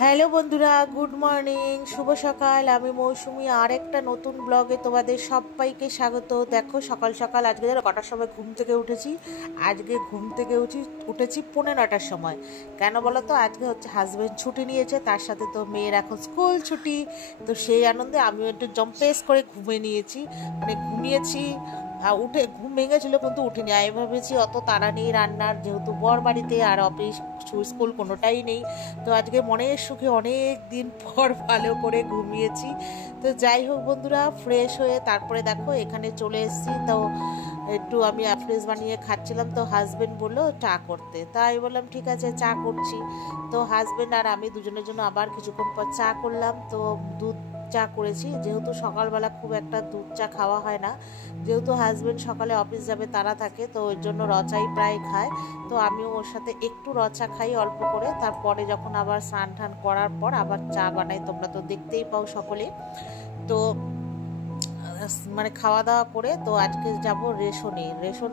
Hello বন্ধুরা, good morning, শুভ সকাল। আমি মৌসুমি আর একটা নতুন ব্লগে তোমাদের সবাইকে স্বাগত। দেখো সকাল সকাল আজকে ধরো কটার সময় ঘুম থেকে উঠেছি। আজকে ঘুম থেকে উঠেছি 9:45টার সময়। কেন বলো তো, আজকে হচ্ছে হাজব্যান্ড ছুটি নিয়েছে, তার সাথে তো মেয়ের এখন স্কুল ছুটি। তো সেই আনন্দে আমিও একটু জম্পেস করে ঘুমিয়েছি। উঠে ঘুম ভেঙেছিল কিন্তু উঠিনি। আমি ভেবেছি অত তাড়া নেই রান্নার, যেহেতু বর বাড়িতে আর অফিস স্কুল কোনোটাই নেই। তো আজকে মনের সুখে অনেক দিন পর ভালো করে ঘুমিয়েছি। তো যাই হোক বন্ধুরা, ফ্রেশ হয়ে তারপরে দেখো এখানে চলে এসেছি। তো একটু আমি ফ্রেশ বানিয়ে খাচ্ছিলাম, তো হাজব্যান্ড বললো চা করতে, তাই বললাম ঠিক আছে চা করছি। তো হাজব্যান্ড আর আমি দুজনের জন্য আবার কিছুক্ষণ পর চা করলাম। তো দুধ চা করেছি, যেহেতু সকালবেলা খুব একটা দুধ চা খাওয়া হয় না, যেহেতু হাজব্যান্ড সকালে অফিস যাবে তারা থাকে, তো ওই জন্য রচাই প্রায় খায়। তো আমিও ওর সাথে একটু রচা খাই অল্প করে, তারপরে যখন আবার স্নান টান করার পর আবার চা বানাই, তোমরা তো দেখতেই পাও সকলে। তো মানে খাওয়া দাওয়া করে তো আজকে যাব রেশন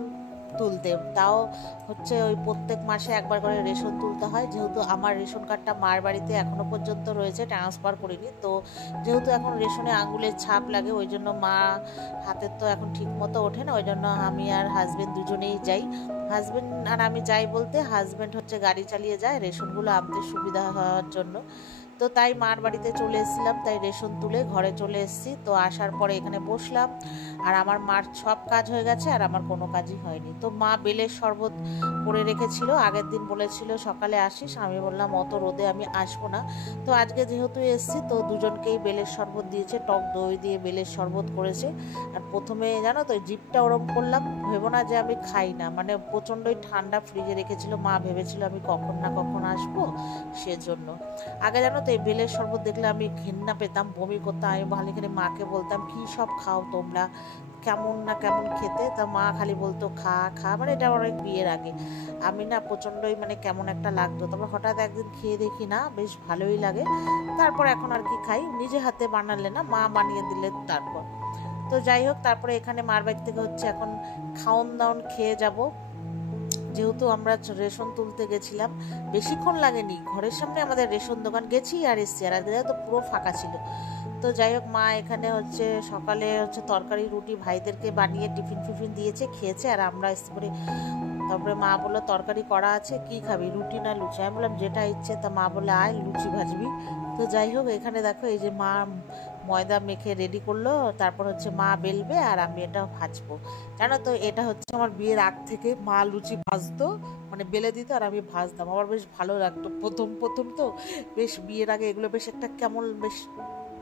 তুলতে। তাও হচ্ছে ওই প্রত্যেক মাসে একবার করে রেশন তুলতে হয়, যেহেতু আমার রেশন কার্ডটা মার বাড়িতে এখনো পর্যন্ত রয়েছে, ট্রান্সফার করিনি। তো যেহেতু এখন রেশনে আঙুলের ছাপ লাগে, ওই জন্য মা হাতের তো এখন ঠিক মতো ওঠে না, ওই জন্য আমি আর হাজব্যান্ড দুজনেই যাই। হাজব্যান্ড আর আমি যাই বলতে, হাজব্যান্ড হচ্ছে গাড়ি চালিয়ে যায় রেশনগুলো আনতে সুবিধা হওয়ার জন্য। তো তাই মার বাড়িতে চলে এসেছিলাম, তাই রেশন তুলে ঘরে চলে এসেছি। তো আসার পরে এখানে বসলাম, আর আমার মার সব কাজ হয়ে গেছে আর আমার কোনো কাজই হয়নি। তো মা বেলের শরবত করে রেখেছিল, আগের দিন বলেছিল সকালে আসিস, আমি বললাম অত রোদে আমি আসবো না। তো আজকে যেহেতু এসেছি, তো দুজনকেই বেলের শরবত দিয়েছে, টক দই দিয়ে বেলের শরবত করেছে। আর প্রথমে জানো তো জিভটা ওরম করলাম, ভেবো না যে আমি খাই না, মানে প্রচণ্ডই ঠান্ডা ফ্রিজে রেখেছিল, মা ভেবেছিল আমি কখন না কখন আসবো, সেজন্য। আগে জানো তো এই বেলের শরবত দেখলে আমি ঘৃণা পেতাম, বমি করতাম। আমি ভালো করে মাকে বলতাম কি সব খাও তোমরা, কেমন না কেমন খেতে। তা মা খালি বলতো খা খা, মানে এটা অনেক বিয়ের আগে। আমি না প্রচণ্ডই মানে কেমন একটা লাগতো, তারপর হঠাৎ একদিন খেয়ে দেখি না বেশ ভালোই লাগে। তারপর এখন আর কি খাই, নিজে হাতে বানালে না, মা বানিয়ে দিলে তারপর। তো যাই হোক, তারপরে এখানে মার বাড়ি থেকে হচ্ছে এখন খাওন দাওন খেয়ে যাব। যেহেতু আমরা রেশন তুলতে গেছিলাম, বেশিক্ষণ লাগেনি, ঘরের সামনে আমাদের রেশন দোকান, গেছি আর এসছি, আর আজকে তো পুরো ফাঁকা ছিল। তো যাই হোক, মা এখানে হচ্ছে সকালে হচ্ছে তরকারি রুটি ভাইদেরকে বানিয়ে টিফিন ফিফিন দিয়েছে, খেয়েছে, আর আমরা এসে পরে। তারপরে মা বললো তরকারি করা আছে, কি খাবি রুটি না লুচি? আমি বললাম যেটা ইচ্ছে। তা মা বলে আয় লুচি ভাজবি। তো যাই হোক, এখানে দেখো এই যে মা ময়দা মেখে রেডি করলো, তারপর হচ্ছে মা বেলবে আর আমি এটা ভাজবো। জানো তো, এটা হচ্ছে আমার বিয়ের আগ থেকে মা লুচি ভাজতো, মানে বেলে দিত আর আমি ভাজতাম, আমার বেশ ভালো লাগতো। প্রথম প্রথম তো বেশ বিয়ের আগে এগুলো বেশ একটা কেমন বেশ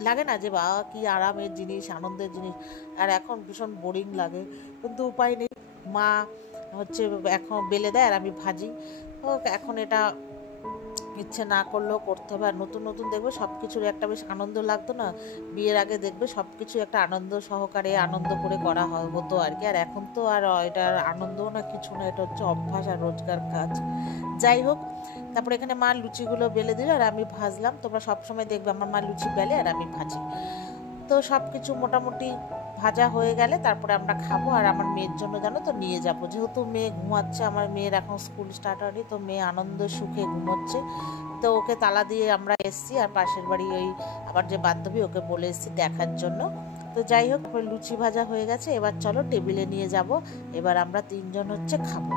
লাগে না, যে বাবা কি আরামের জিনিস, আনন্দের জিনিস। আর এখন ভীষণ বোরিং লাগে, কিন্তু উপায় নেই, মা হচ্ছে এখন বেলে দেয় আর আমি ভাজি। হোক, এখন এটা ইচ্ছে না করলেও করতে হবে। আর নতুন নতুন দেখবে সব কিছুর একটা বেশ আনন্দ লাগতো না, বিয়ের আগে দেখবে সব কিছু একটা আনন্দ সহকারে আনন্দ করে করা হতো আর কি। আর এখন তো আর এটার আনন্দও না কিছু না, এটা হচ্ছে অভ্যাস আর রোজকার কাজ। যাই হোক, তারপরে এখানে মা লুচিগুলো বেলে দিল আর আমি ভাজলাম। তোমরা সবসময় দেখবে আমার মা লুচি বেলে আর আমি ভাজি। তো সব কিছু মোটামুটি ভাজা হয়ে গেলে তারপরে আমরা খাবো। আর আমার মেয়ের জন্য জানো তো নিয়ে যাব, যেহেতু মেয়ে ঘুমাচ্ছে, আমার মেয়ের এখন স্কুল স্টার্ট হয়নি, তো মেয়ে আনন্দ সুখে ঘুমোচ্ছে। তো ওকে তালা দিয়ে আমরা এসছি, আর পাশের বাড়ি ওই আবার যে বান্ধবী, ওকে বলে এসছি দেখার জন্য। তো যাই হোক, লুচি ভাজা হয়ে গেছে, এবার চলো টেবিলে নিয়ে যাব। এবার আমরা তিনজন হচ্ছে খাবো,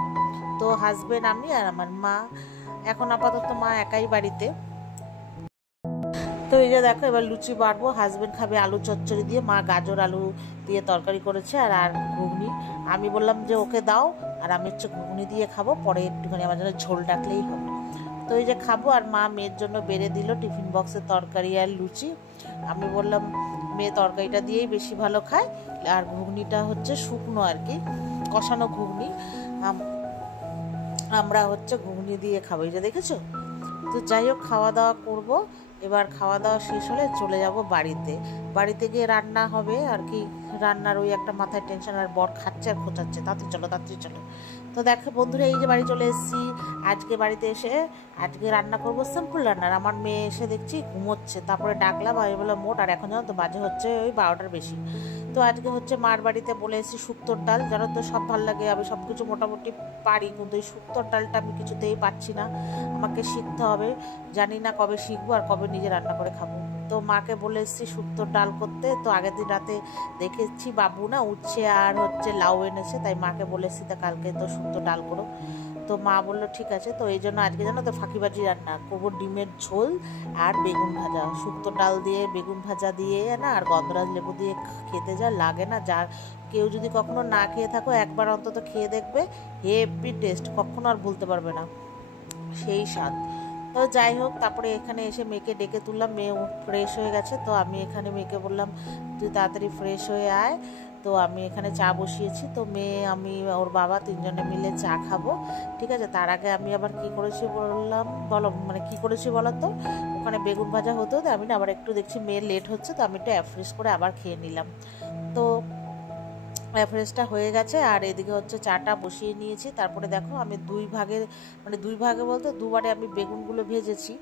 তো হাজবেন্ড, আমি আর আমার মা। এখন আপাতত মা একাই বাড়িতে। তো এই যে দেখো, এবার লুচি বাড়বো, হাজবেন্ড খাবে আলু চচ্চড়ি দিয়ে, মা গাজর আলু দিয়ে তরকারি করেছে, আর আর ঘুগনি। আমি বললাম যে ওকে দাও, আর আমি হচ্ছে ঘুগনি দিয়ে খাবো, পরে একটুখানি আমার জন্য ঝোল ডাকলেই হবে। তো এই যে খাবো, আর মা মেয়ের জন্য বেড়ে দিল টিফিন বক্সে তরকারি আর লুচি। আমি বললাম মেয়ে তরকারিটা দিয়েই বেশি ভালো খায়, আর ঘুগনিটা হচ্ছে শুকনো আর কি, কষানো ঘুগনি। আমরা হচ্ছে ঘুগনি দিয়ে খাবো, এই যে দেখেছো। তো যাই হোক, খাওয়া দাওয়া করবো। এবার খাওয়া দাওয়া শেষ হলে চলে যাব বাড়িতে। বাড়িতে গিয়ে রান্না হবে আর কি, রান্নার ওই একটা মাথায় টেনশন, আর বর খাচ্ছে আর খোঁচাচ্ছে তাড়াতাড়ি চলো তাড়াতাড়ি চলো। তো দেখো বন্ধুরা, এই যে বাড়ি চলে এসেছি। আজকে বাড়িতে এসে আজকে রান্না করবো সিম্পল রান্নার। আমার মেয়ে এসে দেখছি ঘুমোচ্ছে, তারপরে ডাকলাম, আমি বললাম মোট, আর এখন জানো তো বাজে হচ্ছে ওই 12টার বেশি। তো আজকে হচ্ছে মার বাড়িতে বলে এসেছি শুক্তোর ডাল, জানো তো সব ভালো লাগে, আমি সব কিছু মোটামুটি পারি, কিন্তু এই শুক্তোর ডালটা আমি কিছুতেই পাচ্ছি না, আমাকে শিখতে হবে, জানি না কবে শিখবো আর কবে নিজে রান্না করে খাবো। তো মাকে বলে এসেছি শুক্তোর ডাল করতে। তো আগের দিন রাতে দেখেছি বাবু না উচ্ছে আর হচ্ছে লাউ এনেছে, তাই মাকে বলে এসেছি তা কালকে তো শুক্তোর ডাল করো। তো মা বললো ঠিক আছে। তো এই জন্য আজকে জানো তো ফাঁকিবাজি রান্না করবো, ডিমের ঝোল আর বেগুন ভাজা, শুক্তোর ডাল দিয়ে বেগুন ভাজা দিয়ে না আর গন্ধরাজ লেবু দিয়ে খেতে যা লাগে না, যা কেউ যদি কখনো না খেয়ে থাকো একবার অন্তত খেয়ে দেখবে, হেভি টেস্ট, কখনো আর ভুলতে পারবে না, সেই স্বাদ। তো যাই হোক, তারপরে এখানে এসে মেয়েকে ডেকে তুললাম, মেয়ে ফ্রেশ হয়ে গেছে। তো আমি এখানে মেয়েকে বললাম তুই তাড়াতাড়ি ফ্রেশ হয়ে আয়। তো আমি এখানে চা বসিয়েছি, তো মেয়ে আমি ওর বাবা তিনজনে মিলে চা খাবো, ঠিক আছে। তার আগে আমি আবার কি করেছি বললাম, বলো মানে কি করেছি বলো তো, ওখানে বেগুন ভাজা হতো, তো আমি না আবার একটু দেখছি মেয়ে লেট হচ্ছে, তো আমি একটু অ্যাফ্রেশ করে আবার খেয়ে নিলাম। তো ফ্রেশটা হয়ে গেছে আর এদিকে হচ্ছে চাটা বসিয়ে নিয়েছি। তারপরে দেখো আমি দুই ভাগে বলতে দুবারে আমি বেগুনগুলো ভেজেছি,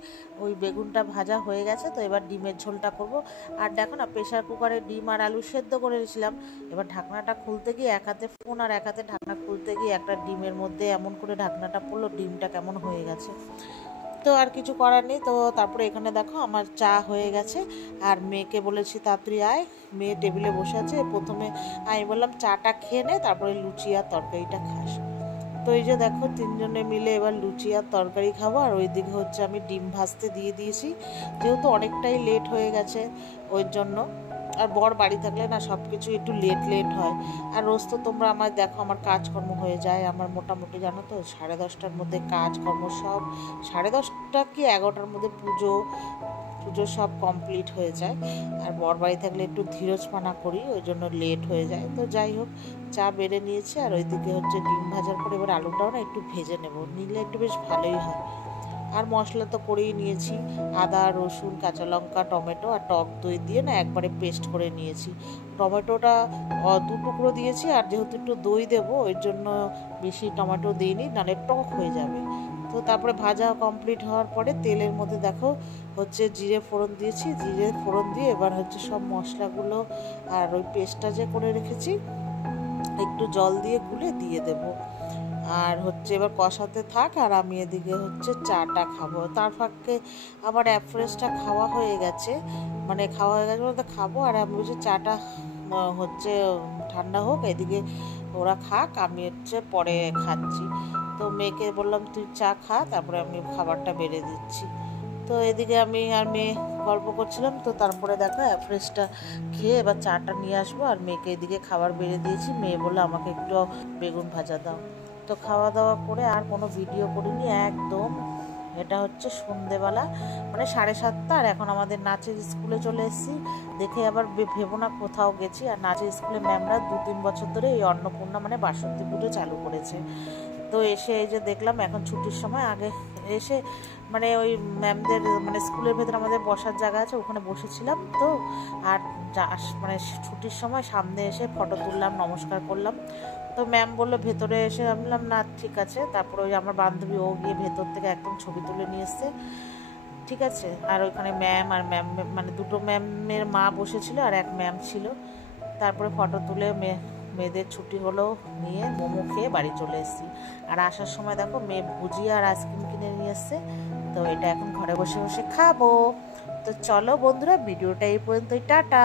ওই বেগুনটা ভাজা হয়ে গেছে। তো এবার ডিমের ঝোলটা করব। আর দেখো না প্রেশার কুকারে ডিম আর আলু সেদ্ধ করে দিয়েছিলাম, এবার ঢাকনাটা খুলতে গিয়ে এক হাতে ফোন আর এক হাতে ঢাকনা খুলতে গিয়ে একটা ডিমের মধ্যে এমন করে ঢাকনাটা পড়লো, ডিমটা কেমন হয়ে গেছে। তো আর কিছু করার নেই। তো তারপরে এখানে দেখো আমার চা হয়ে গেছে আর মেয়েকে বলেছি তাড়াতাড়ি আয়, মেয়ে টেবিলে বসে আছে। প্রথমে আমি বললাম চাটা খেয়ে নে, তারপরে লুচি আর তরকারিটা খাস। তো এই যে দেখো তিনজনে মিলে এবার লুচি আর তরকারি খাবো, আর ওইদিকে হচ্ছে আমি ডিম ভাজতে দিয়ে দিয়েছি, যেহেতু অনেকটাই লেট হয়ে গেছে ওই জন্য। আর বর বাড়ি থাকলে না সব কিছু একটু লেট হয়, আর রোজ তো তোমরা আমার দেখো আমার কাজকর্ম হয়ে যায়, আমার মোটামুটি জানো তো 10:30টার মধ্যে কাজকর্ম সব, 10:30 কি 11টার মধ্যে পুজো সব কমপ্লিট হয়ে যায়। আর বর বাড়ি থাকলে একটু ধীরজপানা করি, ওই জন্য লেট হয়ে যায়। তো যাই হোক, চা বেড়ে নিয়েছি আর ওইদিকে হচ্ছে ডিম ভাজার পরে এবার আলুটাও না একটু ভেজে নেব, নিলে একটু বেশ ভালোই হয়। আর মশলা তো করেই নিয়েছি, আদা রসুন কাঁচা লঙ্কা টমেটো আর টক দই দিয়ে না একবারে পেস্ট করে নিয়েছি। টমেটোটা 2 টুকরো দিয়েছি, আর যেহেতু একটু দই দেবো ওই জন্য বেশি টমেটো দিইনি, নাহলে টক হয়ে যাবে। তো তারপরে ভাজা কমপ্লিট হওয়ার পরে তেলের মধ্যে দেখো হচ্ছে জিরে ফোড়ন দিয়েছি, জিরে ফোড়ন দিয়ে এবার হচ্ছে সব মশলাগুলো আর ওই পেস্টটা যে করে রেখেছি একটু জল দিয়ে গুলে দিয়ে দেবো। আর হচ্ছে এবার কষাতে থাক, আর আমি এদিকে হচ্ছে চাটা খাবো। তার ফাঁকে আমার অ্যাফ্রেশটা খাওয়া হয়ে গেছে, বলতে খাবো। আর আমি বলছি চাটা হচ্ছে ঠান্ডা হোক, এদিকে ওরা খাক, আমি হচ্ছে পরে খাচ্ছি। তো মেয়েকে বললাম তুই চা খা, তারপরে আমি খাবারটা বেড়ে দিচ্ছি। তো এদিকে আমি আর মেয়ে গল্প করছিলাম। তো তারপরে দেখো অ্যাফ্রেশটা খেয়ে এবার চাটা নিয়ে আসবো, আর মেয়েকে এদিকে খাবার বেড়ে দিয়েছি। মেয়ে বললো আমাকে একটু বেগুন ভাজা দাও। তো খাওয়া দাওয়া করে আর কোনো ভিডিও করিনি একদম। এটা হচ্ছে সন্ধেবেলা, মানে 7:30, আর এখন আমাদের নাচের স্কুলে চলে এসেছি। দেখে আবার ভেবো না কোথাও গেছি। আর নাচের স্কুলে ম্যামরা 2-3 বছর ধরে এই অন্নপূর্ণা মানে বাসন্তী পুজো চালু করেছে। তো এসে এই যে দেখলাম এখন ছুটির সময় আগে এসে মানে ওই ম্যামদের মানে স্কুলের ভেতরে আমাদের বসার জায়গা আছে, ওখানে বসেছিলাম। তো আর মানে ছুটির সময় সামনে এসে ফটো তুললাম, নমস্কার করলাম। তো ম্যাম বললো ভেতরে এসে, আমি বললাম না ঠিক আছে। তারপরে ওই আমার বান্ধবী ও গিয়ে ভেতর থেকে একদম ছবি তুলে নিয়ে এসছে, ঠিক আছে। আর ওইখানে ম্যাম আর ম্যাম মানে 2টো ম্যামের মা বসেছিল আর এক ম্যাম ছিল। তারপরে ফটো তুলে মেয়েদের ছুটি হলো, নিয়ে মোমো খেয়ে বাড়ি চলে এসেছি। আর আসার সময় দেখো মেয়ে ভুজিয়া আর আইসক্রিম কিনে নিয়ে এসছে, তো এটা এখন ঘরে বসে বসে খাবো। তো চলো বন্ধুরা, ভিডিওটা এই পর্যন্তই, টাটা।